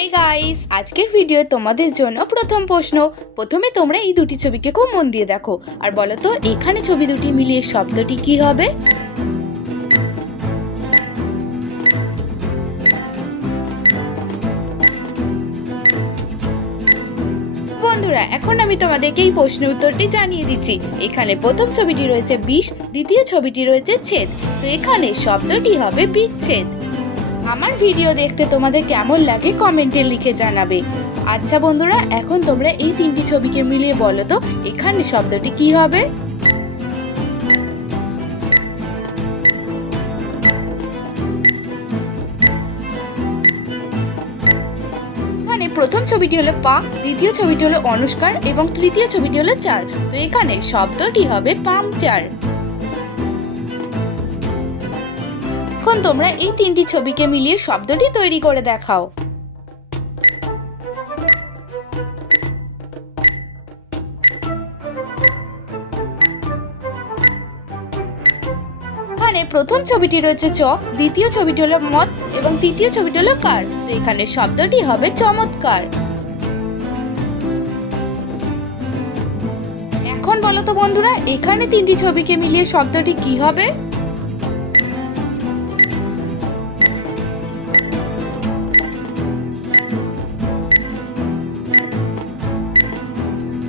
Hey guys, আজকের video তোমাদের জন্য প্রথম প্রশ্ন। প্রথমে তোমরা এই দুটি ছবিকে খুব মন দিয়ে দেখো আর বলো তো এখানে ছবি দুটি মিলিয়ে শব্দটি কি হবে। বন্ধুরা, এখন আমি তোমাদেরকে এই প্রশ্নের উত্তরটি জানিয়ে দিচ্ছি। এখানে প্রথম ছবিটি রয়েছে বিষ, দ্বিতীয় ছবিটি রয়েছে ছেদ, তো এখানে শব্দটি হবে বিচ্ছেদ। আমার ভিডিও দেখতে তোমাদের কেমন লাগে কমেন্টে লিখে জানাবে। আচ্ছা বন্ধুরা, এখন তোমরা এই তিনটি ছবিকে মিলিয়ে বলো তো এখানে শব্দটি কি হবে। এখানে প্রথম ছবিটি হলো পা, দ্বিতীয় ছবিটি হলো অনুষ্কার এবং তৃতীয় ছবিটি হলো চার, তো এখানে শব্দটি হবে পাংচার। এখন তোমরা এই তিনটি ছবিকে মিলিয়ে শব্দটি তৈরি করে দেখাও। এখানে প্রথম ছবিটি রয়েছে চ, দ্বিতীয় ছবিটি হলো মত এবং তৃতীয় ছবিটি হলো কার, তো এখানে শব্দটি হবে চমৎকার। এখন বলো তো বন্ধুরা এখানে তিনটি ছবিকে মিলিয়ে শব্দটি কি হবে।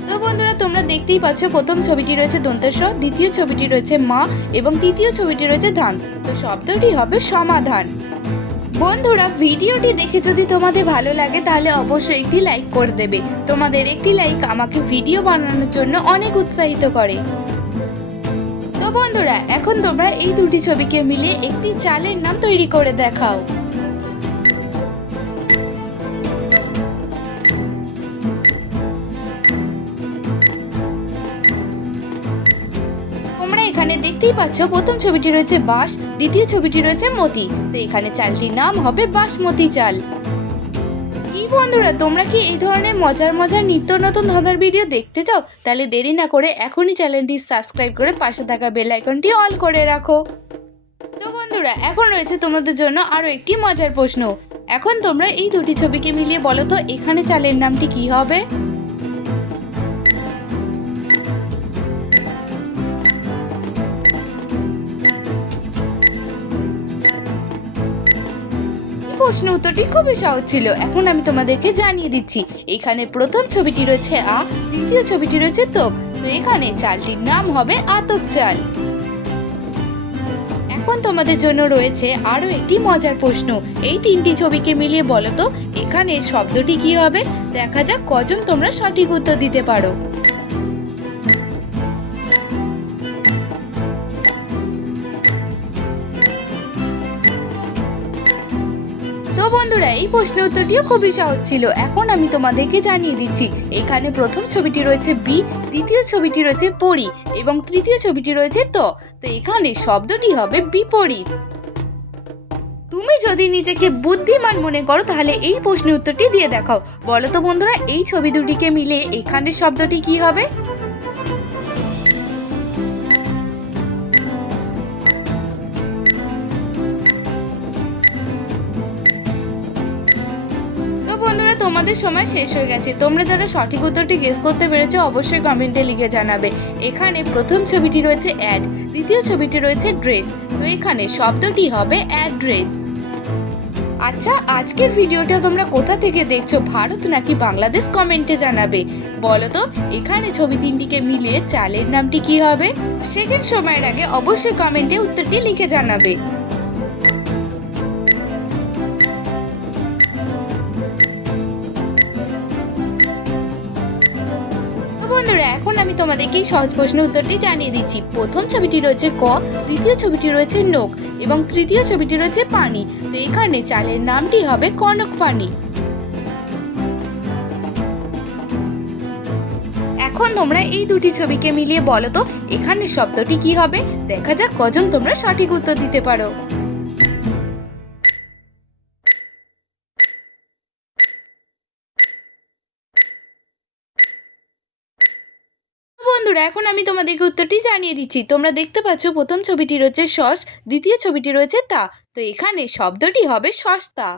তো বন্ধুরা, তোমরা দেখতেই পাচ্ছ প্রথম ছবিটি রয়েছে দন্তেশ, দ্বিতীয় ছবিটি রয়েছে মা এবং তৃতীয় ছবিটি রয়েছে ধান, তো শব্দটি হবে সমাধান। বন্ধুরা, ভিডিওটি দেখে যদি তোমাদের ভালো লাগে তাহলে অবশ্যই একটি লাইক করে দেবে। তোমাদের একটি লাইক আমাকে ভিডিও বানানোর জন্য অনেক উৎসাহিত করে। তো বন্ধুরা, এখন তোমরা এই দুটি ছবিকে মিলিয়ে একটি চালের নাম তৈরি করে দেখাও। এখানে দেখতেই পাচ্ছ প্রথম ছবিটি রয়েছে বাঁশ, দ্বিতীয় ছবিটি রয়েছে মতি, তো এখানে চালটির নাম হবে বাসমতি চাল। কি বন্ধুরা, তোমরা কি এই ধরনের মজার মজার নিত্য নতুন ধাঁধার ভিডিও দেখতে চাও? তাহলে দেরি না করে এখনই চ্যানেলটি সাবস্ক্রাইব করে পাশে থাকা বেল আইকনটি অল করে রাখো। তো বন্ধুরা, এখন রয়েছে তোমাদের জন্য আরো একটি মজার প্রশ্ন। এখন তোমরা এই দুটি ছবিকে মিলিয়ে বলো তো এখানে চালের নামটি কি হবে। প্রশ্ন উত্তরটি খুবই সহজ ছিল, এখন আমি তোমাদেরকে জানিয়ে দিচ্ছি। এখানে প্রথম ছবিটি রয়েছে আ, দ্বিতীয় ছবিটি রয়েছে তোপ, তো এখানে চালটির নাম হবে আতপ চাল। এখন তোমাদের জন্য রয়েছে আরো একটি মজার প্রশ্ন। এই তিনটি ছবিকে মিলিয়ে বলো তো এখানে শব্দটি কি হবে। দেখা যাক কজন তোমরা সঠিক উত্তর দিতে পারো। তো বন্ধুরা, এই প্রশ্নের উত্তরটিও খুবই সহজ ছিল, এখন আমি তোমাদেরকে জানিয়ে দিচ্ছি। এখানে প্রথম ছবিটি রয়েছে বি, দ্বিতীয় ছবিটি রয়েছে পরি এবং তৃতীয় ছবিটি রয়েছে তো এখানে শব্দটি হবে বিপরীত। তুমি যদি নিজেকে বুদ্ধিমান মনে করো তাহলে এই প্রশ্নের উত্তরটি দিয়ে দেখাও। বলো তো বন্ধুরা এই ছবি দুটিকে মিলে এখানে শব্দটি কি হবে। বন্ধুরা, তোমাদের সময় শেষ হয়ে গেছে। তোমরা যারা সঠিক উত্তরটি গেস করতে পেরেছো অবশ্যই কমেন্টে লিখে জানাবে। এখানে প্রথম ছবিটি রয়েছে অ্যাড, দ্বিতীয় ছবিটি রয়েছে ড্রেস, তো এখানে শব্দটি হবে অ্যাড্রেস। আচ্ছা, আজকের ভিডিওটা তোমরা কোথা থেকে দেখছো, ভারত নাকি বাংলাদেশ, কমেন্টে জানাবে। বলো তো এখানে ছবি তিনটিকে মিলিয়ে চালের নামটি কি হবে। সেকেন্ড সময়ের আগে অবশ্যই কমেন্টে উত্তরটি লিখে জানাবে। বন্ধুরা, এখন আমি তোমাদেরকে এই সহজ প্রশ্নের উত্তরটি জানিয়ে দিচ্ছি। প্রথম ছবিটি রয়েছে ক, দ্বিতীয় ছবিটি রয়েছে নোক এবং তৃতীয় ছবিটি রয়েছে পানি, তো এখানে চালের নামটি হবে কনক পানি। এখন তোমরা এই দুটি ছবিকে মিলিয়ে বলো তো এখানে শব্দটি কি হবে। দেখা যাক কজন তোমরা সঠিক উত্তর দিতে পারো। বন্ধুরা, এখন আমি তোমাদেরকে উত্তরটি জানিয়ে দিচ্ছি। তোমরা দেখতে পাচ্ছ প্রথম ছবিটি রয়েছে সস, দ্বিতীয় ছবিটি রয়েছে তা, তো এখানে শব্দটি হবে সস্তা।